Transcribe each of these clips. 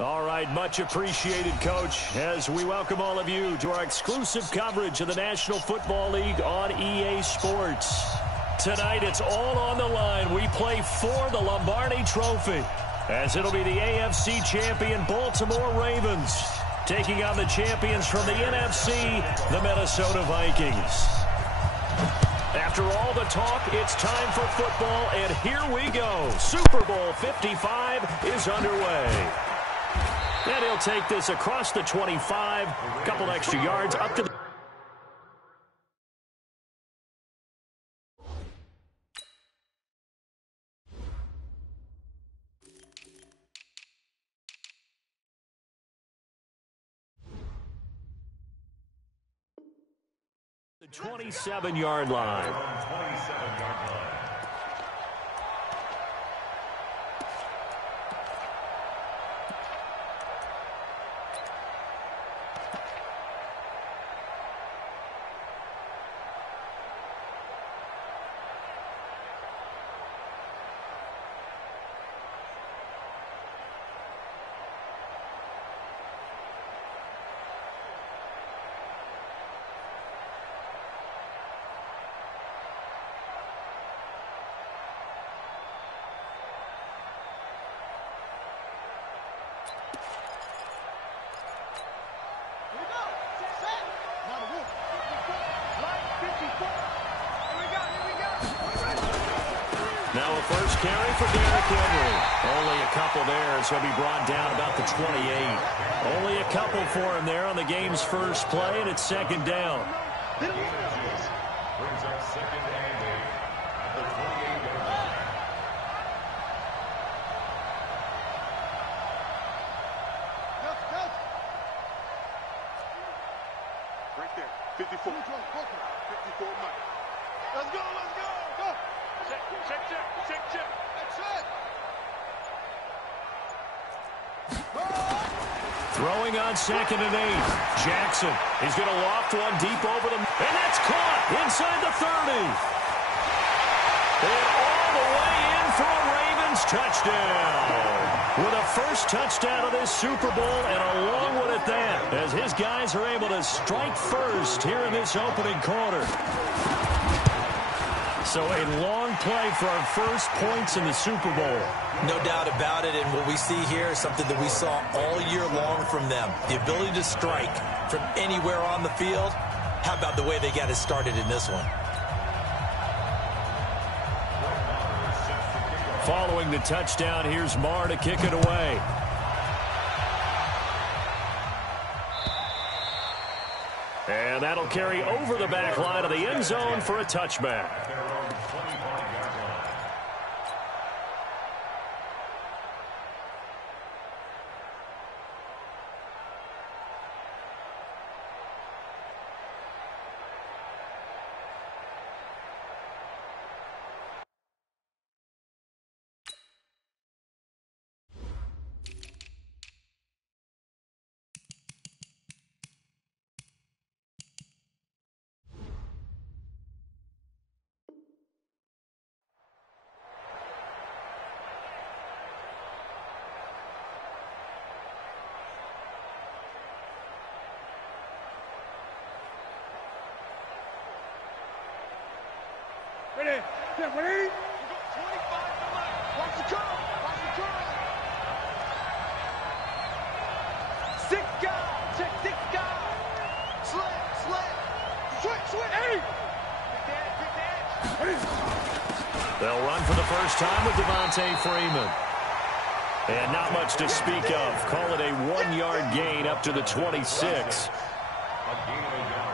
All right, much appreciated, Coach, as we welcome all of you to our exclusive coverage of the National Football League on EA Sports. Tonight, it's all on the line. We play for the Lombardi Trophy, as it'll be the AFC champion Baltimore Ravens taking on the champions from the NFC, the Minnesota Vikings. After all the talk, it's time for football, and here we go. Super Bowl 55 is underway. And he'll take this across the 25, a couple extra yards up to the... the 27-yard line. Now a first carry for Derrick Henry. Only a couple there, so he'll be brought down about the 28. Only a couple for him there on the game's first play, and it's second down. Brings up second and 8 at the 28-yard line. Right there, 54. 54 Mike. Let's go, let's go, go. Check. That's it. Throwing on second and 8. Jackson is going to loft one deep over them. And that's caught inside the 30. And all the way in for a Ravens touchdown. With a first touchdown of this Super Bowl, and a long one at that, as his guys are able to strike first here in this opening quarter. So a long play for our first points in the Super Bowl. No doubt about it, and what we see here is something that we saw all year long from them. The ability to strike from anywhere on the field. How about the way they got it started in this one? Following the touchdown, here's Marr to kick it away. And that'll carry over the back line of the end zone for a touchback. Ready? Yeah, ready? You go 25 to left. Watch the curve. Watch the curve. 6 guys. Check 6 guys. Slit. Switch. Hey. Big dash. They'll run for the first time with Devontae Freeman. And not much to speak of. Call it a 1-yard gain up to the 26.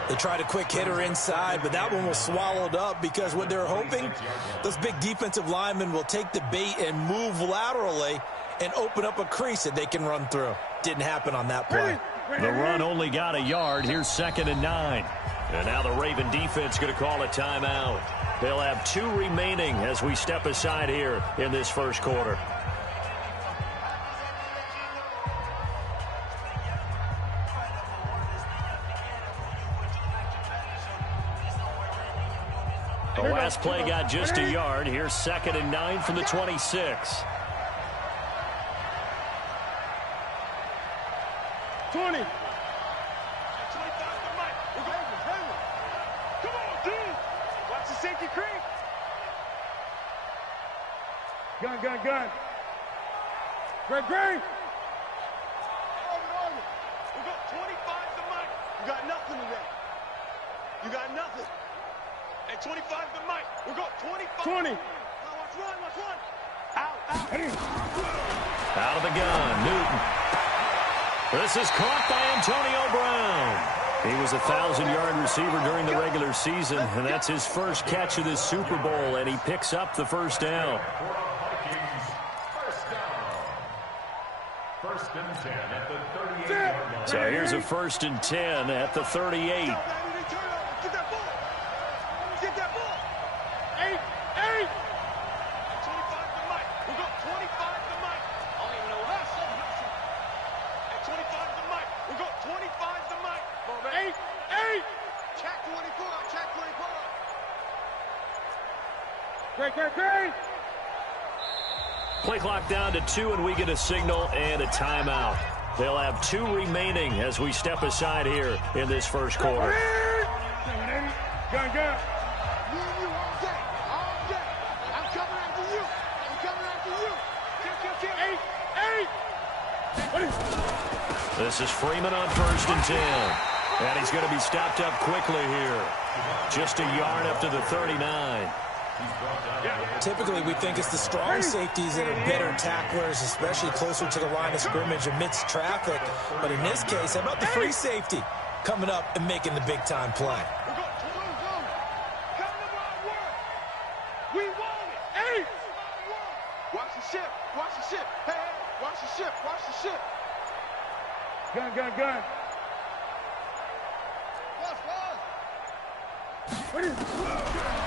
They tried a quick hitter inside, but that one was swallowed up because what they're hoping, those big defensive linemen will take the bait and move laterally and open up a crease that they can run through. Didn't happen on that play. The run only got a yard. Here's 2nd and 9. And now the Raven defense going to call a timeout. They'll have 2 remaining as we step aside here in this first quarter. The last play got just a yard. Here's 2nd and 9 from the 26. 20. 25 to Mike. We're going. Come on, dude. Watch the safety creep. Gun. Great. Over. We got 25 to Mike. You got nothing today. You got nothing. And 25 to Mike. We got 25. 20. Now watch run. Out. Out of the gun, Newton. This is caught by Antonio Brown. He was a 1,000-yard receiver during the regular season, and that's his first catch of this Super Bowl, and he picks up the first down. First and 10 at the 38-yard line. So here's a 1st and 10 at the 38. Get that ball. 8. 25 to Mike. We got 25 to Mike. I don't even know what. And 25 to Mike. We got 25 to Mike. 8. Check 24. Great. Play clock down to 2, and we get a signal and a timeout. They'll have 2 remaining as we step aside here in this first quarter. Gun. Me and you all day. I'm coming after you. Kill. 8. This is Freeman on 1st and 10. And he's going to be stopped up quickly here. Just a yard up to the 39. Typically, we think it's the strong safeties that are better tacklers, especially closer to the line of scrimmage amidst traffic. But in this case, how about the free safety coming up and making the big-time play? We want it. 8. Watch the ship. Hey, watch the ship. Gun.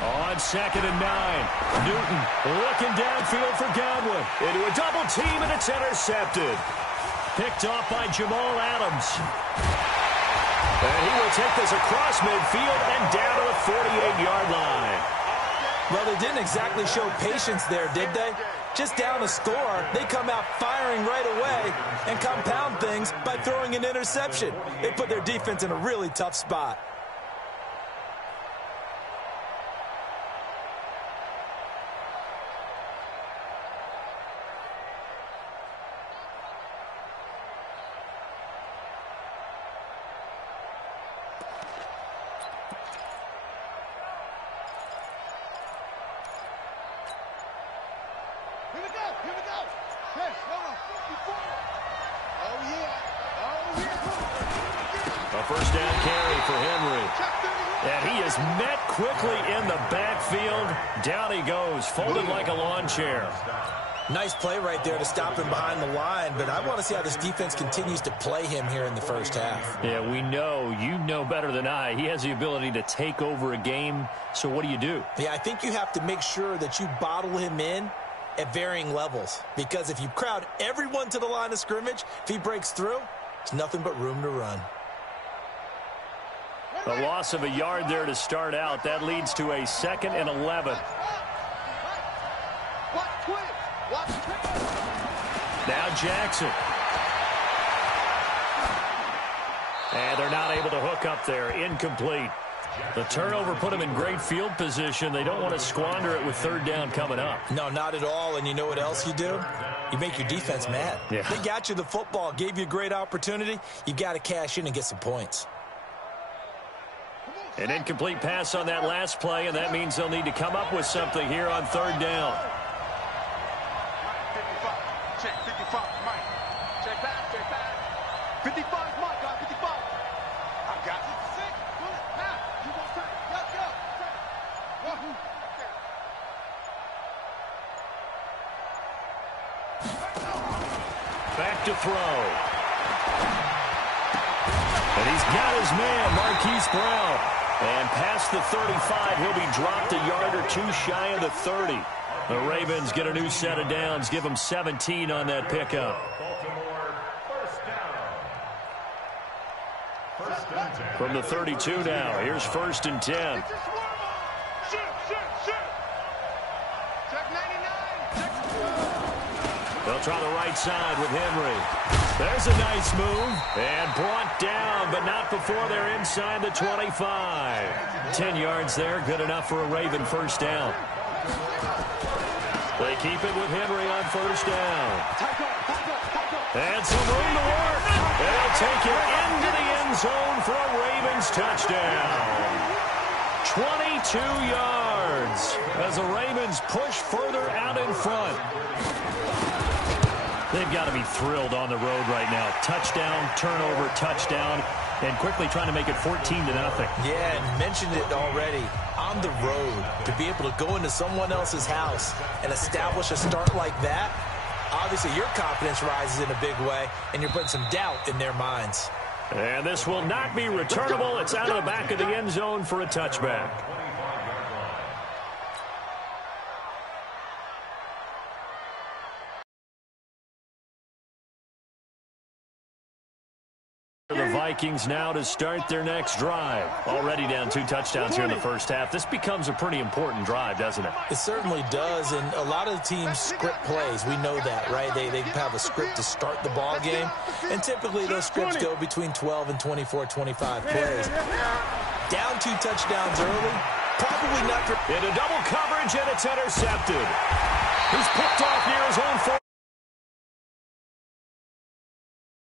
On 2nd and 9, Newton looking downfield for Godwin. Into a double team, and it's intercepted. Picked off by Jamal Adams. And he will take this across midfield and down to the 48-yard line. Well, they didn't exactly show patience there, did they? Just down a score, they come out firing right away and compound things by throwing an interception. They put their defense in a really tough spot. Here we go. Yes, hold on. 54. Oh, yeah. A first down carry for Henry. And he is met quickly in the backfield. Down he goes, folded like a lawn chair. Nice play right there to stop him behind the line, but I want to see how this defense continues to play him here in the first half. Yeah, we know. You know better than I. He has the ability to take over a game. So what do you do? Yeah, I think you have to make sure that you bottle him in at varying levels, because if you crowd everyone to the line of scrimmage, if he breaks through, it's nothing but room to run. A loss of a yard there to start out. That leads to a 2nd and 11. Now Jackson. And they're not able to hook up there. Incomplete. The turnover put them in great field position. They don't want to squander it with 3rd down coming up. No, not at all. And you know what else you do? You make your defense mad. Yeah. They got you the football, gave you a great opportunity. You got to cash in and get some points. An incomplete pass on that last play, and that means they'll need to come up with something here on 3rd down. Check 55, Mike. Check back. 55, Mike. 55. I got it. 6. Pull it. Now. You gonna take it. Let's go. Back to throw. And he's got his man, Marquise Brown. And past the 35, he'll be dropped a yard or 2 shy of the 30. The Ravens get a new set of downs, give them 17 on that pickup. From the 32 now, here's 1st and 10. Shit. They'll try the right side with Henry. There's a nice move. And brought down, but not before they're inside the 25. 10 yards there, good enough for a Raven first down. They keep it with Henry on first down. And some room to work. They'll take it into the end zone for a Ravens touchdown. 22 yards as the Ravens push further out in front. They've got to be thrilled on the road right now. Touchdown, turnover, touchdown, and quickly trying to make it 14-0. Yeah, and mentioned it already. On the road, to be able to go into someone else's house and establish a start like that, obviously your confidence rises in a big way, and you're putting some doubt in their minds. And this will not be returnable. It's out of the back of the end zone for a touchback. The Vikings now to start their next drive. Already down 2 touchdowns here in the first half. This becomes a pretty important drive, doesn't it? It certainly does, and a lot of the teams script plays. We know that, right? They have a script to start the ball game, and typically those scripts go between 12 and 24, 25 plays. Down 2 touchdowns early, probably not. Into double coverage, and it's intercepted. He's picked off near his own 4.